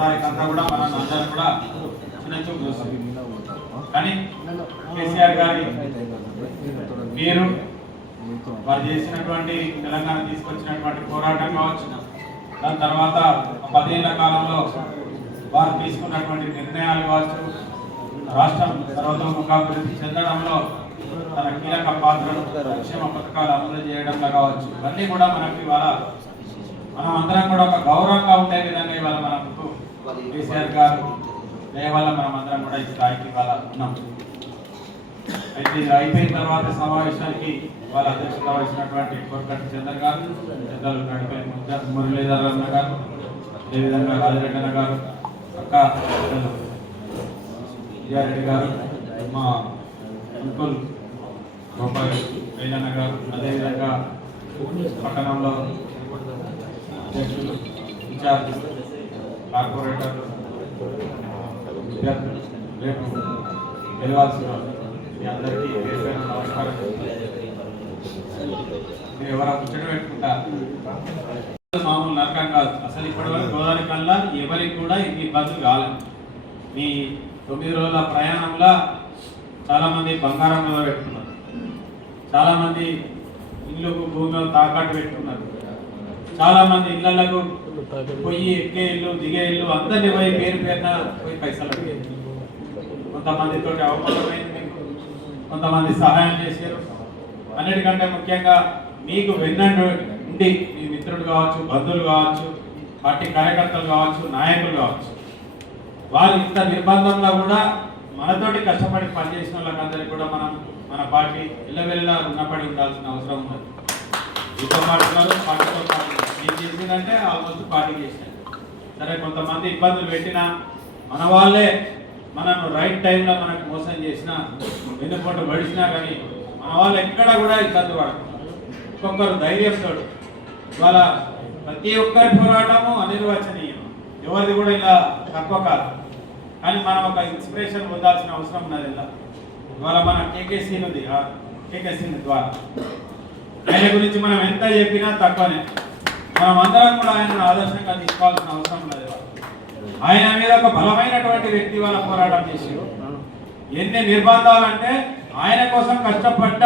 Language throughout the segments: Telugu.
తారీఖు అంతా కూడా మన అందరం కూడా చిన్న చూపు చూస్తుంది. కానీ కేసీఆర్ గారి మీరు వారు చేసినటువంటి తెలంగాణ తీసుకొచ్చినటువంటి పోరాటం కావచ్చు, దాని తర్వాత 10 ఏళ్ల కాలంలో వారు తీసుకున్నటువంటి నిర్ణయాలు కావచ్చు, రాష్ట్రం సర్వతోముఖాభివృద్ధి చెందడంలో తన కీలక పాత్రను సంక్షేమ పథకాలు అమలు చేయడంలో కావచ్చు, ఇవన్నీ కూడా మనకి ఇవాళ మనం అందరం కూడా ఒక గౌరవంగా ఉండే విధంగా ఇవాళ మనకు కేసీఆర్ గారు దయ వల్ల మనం అందరం కూడా ఈ స్థాయికి ఇవాళ ఉన్నాం. అయితే ఇది అయిపోయిన తర్వాత సమావేశానికి వాళ్ళ అధ్యక్షత వహించినటువంటి కోరకంటి చందర్ గారు, పెద్దలు నడిపై మురళీధర్ అన్న గారు, అదేవిధంగా రాజరెడ్డి అన్న గారు, అక్క పెద్దలు విజయారెడ్డి గారు, మా అంకుల్ గోపాల్ వేలన్న గారు, అదేవిధంగా పట్టణంలో అధ్యక్షులు, ఇన్ఛార్జ్, కార్పొరేటర్లు, విద్యార్థులు, రేపు గెలవాల్సిన మీ అందరికీ పేరు పేరు నమస్కారం. మీరు ఎవరు ముచ్చట పెట్టుకుంటారు, మామూలు నరకం కాదు. అసలు ఇప్పటివరకు గోదావరి కల్లా ఎవరికి కూడా ఇన్ని ఇబ్బందులు కాలేదు. మీ 9 రోజుల ప్రయాణంలో చాలామంది బంగారం మీద పెట్టుకున్నారు, చాలామంది ఇళ్ళకు భూమిలో తాకట్టు పెట్టుకున్నారు, చాలామంది ఇళ్లకు పోయి ఎక్కే ఇల్లు దిగే ఇల్లు అందరినీ పోయి పేరు పేరున పోయి పైసలు అడిగారు. కొంతమందితో అవమానమైంది, కొంతమంది సహాయం చేశారు. అన్నిటికంటే ముఖ్యంగా మీకు వెన్నంటి ఉండి మీ మిత్రుడు కావచ్చు, బంధువులు కావచ్చు, పార్టీ కార్యకర్తలు కావచ్చు, నాయకులు కావచ్చు, వారు ఇంత నిర్బంధంలో కూడా మనతోటి కష్టపడి పనిచేసిన వాళ్ళకందరికీ కూడా మనం మన పార్టీ ఇళ్ళవెళ్ళ రుణపడి ఉండాల్సిన అవసరం ఉన్నది. మీతో పాటున్నారు, పార్టీతో పాటు ఏం చేసిందంటే ఆల్మోస్ట్ పార్టీ చేసినారు. సరే, కొంతమంది ఇబ్బందులు పెట్టినా మన వాళ్ళే మనను రైట్ టైంలో మనకు మోసం చేసినా, వెన్నుపోటు పడిసినా కానీ మన వాళ్ళు ఎక్కడ కూడా ఇబ్బంది పడకుండా ఒక్కొక్కరు ధైర్యంతో ఇవాళ ప్రతి ఒక్కరి పోరాటము అనిర్వచనీయం, ఎవరిది కూడా ఇలా తక్కువ కాదు. కానీ మనం ఒక ఇన్స్పిరేషన్ పొందాల్సిన అవసరం ఉన్నది. ఇలా ఇవాళ మన కేకేసీ ఉంది, కేకేసీ ద్వారా ఆయన గురించి మనం ఎంత చెప్పినా తక్కువనే. మనం అందరం కూడా ఆయనను ఆదర్శంగా తీసుకోవాల్సిన అవసరం ఉన్నది. ఆయన మీద ఒక బలమైనటువంటి వ్యక్తి వాళ్ళ పోరాటం చేశారు. ఎన్ని నిర్బంధాలంటే ఆయన కోసం కష్టపడ్డ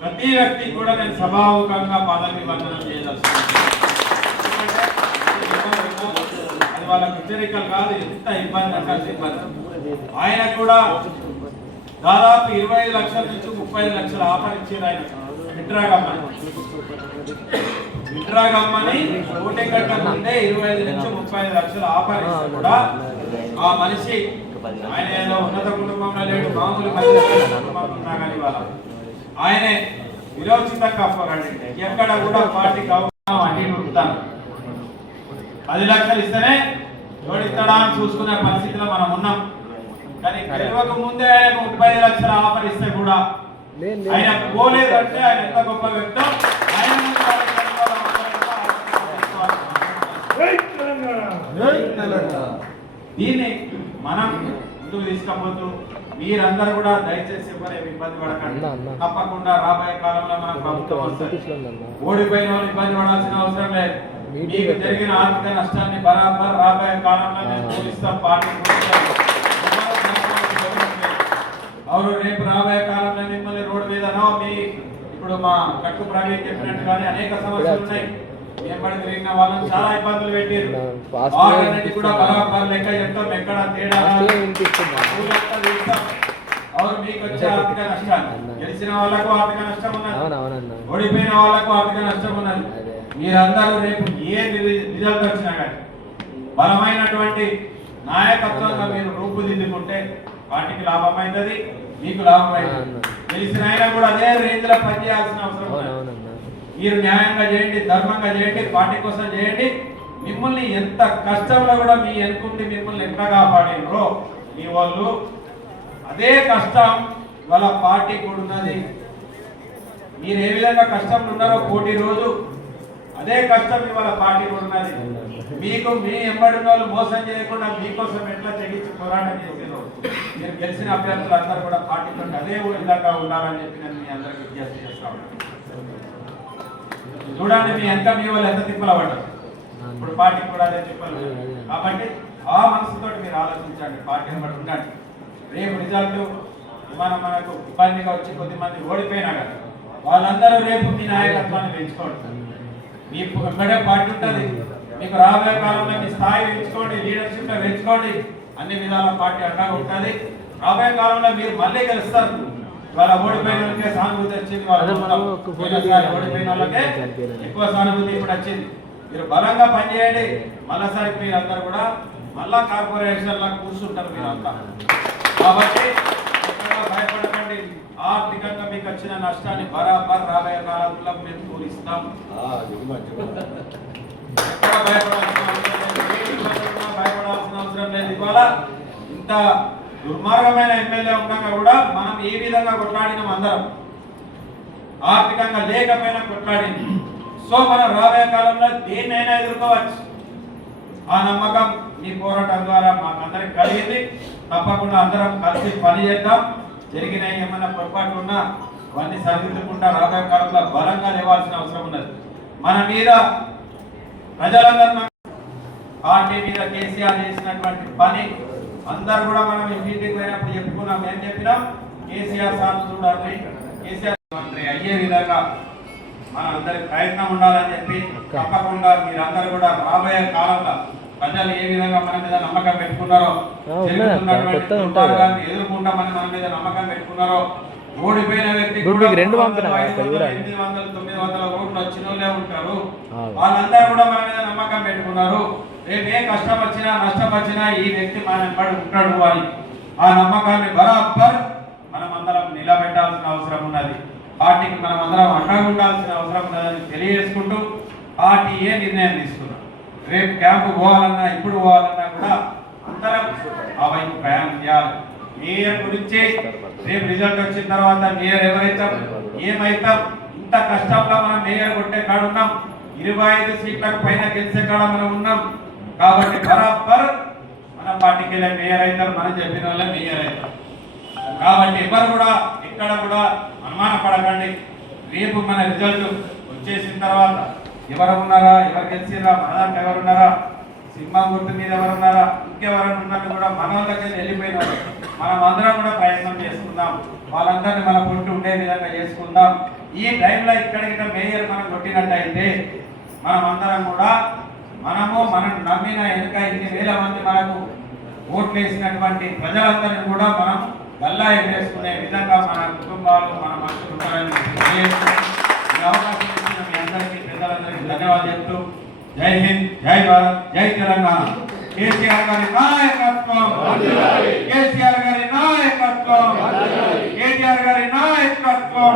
ప్రతి వ్యక్తి కూడా నేను సభాముఖంగా పాదాభివందనం చేయదలుచుకున్నాను. అది వాళ్ళ హెచ్చరికలు కాదు, ఎంత ఇబ్బంది అంటే ఇబ్బంది. ఆయన కూడా దాదాపు 25 లక్షల నుంచి 35 లక్షల ఆఫర్ ఇచ్చారు. ఆయన విట్రాగమ్మని ఓటే కట్ట ముందే 25 నుంచి 35 లక్షల ఆఫర్ ఇస్తే కూడా ఆ మనిషి, ఆయన ఏదో ఉన్నత కుటుంబంలో లేడు, మామూలు కుటుంబంలో ఉన్నా కానీ వాళ్ళ ఆయనే విరోచితంగా పోరాడింది. ఎక్కడ కూడా పార్టీకి అవసరం అన్ని ఉంటాను. 10 లక్షలు ఇస్తేనే జోడిస్తాడా అని చూసుకునే పరిస్థితిలో మనం ఉన్నాం. కానీ గెలవక ముందే ఆయనకు 35 లక్షల ఆఫర్ ఇస్తే కూడా ఆయన పోలేదు అంటే ఆయన ఎంత గొప్ప వ్యక్తం. దీన్ని మనం ముందుకు తీసుకపోతూ మీరందరూ కూడా దయచేసి ఎవరేమి ఇబ్బంది పడకండి. తప్పకుండా రాబోయే కాలంలో మన ప్రభుత్వం వస్తుంది. ఓడిపోయిన వాళ్ళు ఇబ్బంది పడాల్సిన అవసరం లేదు. మీకు జరిగిన ఆర్థిక నష్టాన్ని బరాబర్ రాబోయే కాలంలో మేము పూరిస్తాం. పార్టీ ఎవరు రేపు రాబోయే కాలంలో మిమ్మల్ని రోడ్డు మీదనో మీ ఇప్పుడు మా కట్టు ప్రవీణ్ చెప్పినట్టుగానే అనేక సమస్యలు ఉన్నాయి. ఎంబడి తిరిగిన వాళ్ళని చాలా ఇబ్బందులు పెట్టారు. కూడా బరాబర్ లెక్క చెప్తాం, ఎక్కడ తేడా ఎవరు మీకు వచ్చే ఆర్థిక నష్టాన్ని. గెలిచిన వాళ్ళకు ఆర్థిక నష్టం ఉన్నది, ఓడిపోయిన వాళ్ళకు ఆర్థిక నష్టం ఉన్నది. మీరందరూ రేపు ఏ రిజల్ట్ వచ్చినా కానీ బలమైనటువంటి నాయకత్వంగా మీరు రూపుదిద్దుకుంటే పార్టీకి లాభం అవుతుంది, మీకు లాభం అవుతుంది. గెలిచిన అయినా కూడా అదే రేంజ్ లో పనిచేయాల్సిన అవసరం ఉన్నది. మీరు న్యాయంగా చేయండి, ధర్మంగా చేయండి, పార్టీ కోసం చేయండి. మిమ్మల్ని ఎంత కష్టంలో కూడా మీ అనుకుంటే మిమ్మల్ని ఎంత కాపాడినరో మీ వాళ్ళు అదే కష్టం వాళ్ళ పార్టీ కూడా ఉన్నది. మీరు ఏ విధంగా కష్టంలో ఉన్నారో కోటి రోజు అదే కష్టం ఇవాళ పార్టీ కూడా ఉన్నది. మీకు మీ ఎంబడిన వాళ్ళు మోసం చేయకుండా మీకోసం ఎట్లా తెగించి పోరాటం చేసారో మీరు గెలిచిన అభ్యర్థులు అందరూ కూడా పార్టీతో అదే విధంగా ఉండాలని చెప్పి నేను మీ అందరికీ విజ్ఞప్తి చేస్తాను. చూడండి, మీ ఎంత మీ వాళ్ళు ఎంత తిప్పలు పడ్డారు, ఇప్పుడు పార్టీకి కూడా అదే తిప్పలు. కాబట్టి ఆ మనసుతో మీరు ఆలోచించండి, పార్టీని బట్టి ఉండండి. రేపు రిజల్ట్ ఏమైనా మనకు ఇబ్బందిగా వచ్చి కొద్దిమంది ఓడిపోయినా కదా వాళ్ళందరూ రేపు మీ నాయకత్వాన్ని పెంచుకోండి. మీ వెంబడే పార్టీ ఉంటుంది, మీకు రాబోయే కాలంలో మీ స్థాయి పెంచుకోండి, లీడర్షిప్ పెంచుకోండి, అన్ని విధాల పార్టీ అండగా ఉంటుంది. రాబోయే కాలంలో మీరు మళ్ళీ గెలుస్తారు. వాళ్ళ ఓడిపోయిన వాళ్ళకే సానుభూతి వచ్చింది, ఓడిపోయిన వాళ్ళకే ఎక్కువ సానుభూతి ఇప్పుడు వచ్చింది. మీరు బలంగా పనిచేయండి. మళ్ళీసారి మీరు అందరూ కూడా మళ్ళా కార్పొరేషన్లా కూర్చుంటారు మీరంతా. కాబట్టి భయపడకండి. ఆర్థికంగా మీకు వచ్చిన నష్టాన్ని బరాబర్ రాబోయే కాలంలో మేము పూరిస్తాం. భయపడాల్సిన అవసరం లేదు. ఇవాళ ఇంత దుర్మార్గమైన ఎమ్మెల్యే ఉండగా కూడా మనం ఏ విధంగా కొట్లాడినాం, అందరం ఆర్థికంగా లేకపోయినా కొట్లాడింది. సో మనం రాబోయే కాలంలో దేన్నైనా ఎదుర్కోవచ్చు. ఆ నమ్మకం మీ పోరాటం ద్వారా మాకందరికి కలిగింది. తప్పకుండా అందరం కలిసి పని చేద్దాం. జరిగిన ఏమైనా పొరపాటు ఉన్నా అవన్నీ సరిదిద్దుకుంటా రాబోయే కాలంలో బలంగా లేవాల్సిన అవసరం ఉన్నది. మన మీద ప్రజలందరూ పార్టీ మీద కేసీఆర్ చేసినటువంటి పని అందరు కూడా మనం ఇంటికి పోయినప్పుడు చెప్పుకున్నాం. ఏం చెప్పినాం? కేసీఆర్ సార్ చూడాలి, కేసీఆర్ మంత్రి అయ్యే విధంగా మన అందరి ప్రయత్నం ఉండాలని చెప్పి తప్పకుండా మీరందరూ కూడా రాబోయే కాలంలో ప్రజలు ఏ విధంగా మన మీద నమ్మకం పెట్టుకున్నారో, ఎదుర్కొంటామని మన మీద నమ్మకం పెట్టుకున్నారో, ఓడిపోయిన వ్యక్తి 800, 900 ఓట్లు వచ్చిన వాళ్ళే ఉంటారు. వాళ్ళందరూ కూడా మన మీద నమ్మకం పెట్టుకున్నారు. రేపు ఏ కష్టం వచ్చినా నష్టం వచ్చినా ఈ వ్యక్తి మన వెంబడి ఉంటాడు అని ఆ నమ్మకాన్ని బరాబర్ మనం అందరం నిలబెట్టాల్సిన అవసరం ఉన్నది. పార్టీకి మనం అందరం అండగా ఉండాల్సిన అవసరం ఉన్నదని తెలియజేసుకుంటూ పార్టీ ఏ నిర్ణయం తీసుకున్నాం, రేపు క్యాంపు పోవాలన్నా ఇప్పుడు పోవాలన్నా కూడా అందరం ఆ వైపు ప్రయాణం చేయాలి. మేయర్ గురించి రేపు రిజల్ట్ వచ్చిన తర్వాత మేయర్ ఎవరైతాం, ఏమైతాం, ఇంత కష్టంలో మనం మేయర్ కొట్టే కాడ ఉన్నాం. 25 సీట్లకు పైన గెలిచే కాడ మనం ఉన్నాం. కాబట్టి బరాబర్ మన పార్టీకి వెళ్ళే మేయర్ అవుతారు, మనం చెప్పిన వాళ్ళే మేయర్ అవుతారు. కాబట్టి ఎవరు కూడా ఎక్కడ కూడా అనుమానపడకండి. రేపు మన రిజల్ట్ వచ్చేసిన తర్వాత ఎవరు ఉన్నారా, ఎవరు గెలిచిరా, మన దాంట్లో ఎవరున్నారా, సింహం గుర్తు మీద ఎవరున్నారా, ఇంకెవరైనా ఉన్నట్టు కూడా మన వాళ్ళకి వెళ్ళిపోయినారు. మనం అందరం కూడా ప్రయత్నం చేసుకుందాం. వాళ్ళందరినీ మన పుట్టి ఉండే విధంగా చేసుకుందాం. ఈ టైంలో ఇక్కడికి మేయర్ మనం కొట్టినట్టయితే మనం అందరం కూడా మనం నమ్మిన వెనుక ఇన్ని వేల మంది మనకు ఓట్లు వేసినటువంటి ప్రజలందరినీ కూడా మనం గల్లా ఎగరేసుకునే విధంగా మన కుటుంబాలు మన మనుషులు ఉంటారని అవకాశం ఇచ్చిన మీ అందరికీ పెద్దలందరికీ ధన్యవాదాలు చెప్తూ జై హింద్, జై భారత్, జై తెలంగాణ. కేసీఆర్ గారి నాయకత్వం, కేసీఆర్ గారి నాయకత్వం, కేటీఆర్ గారి నాయకత్వం.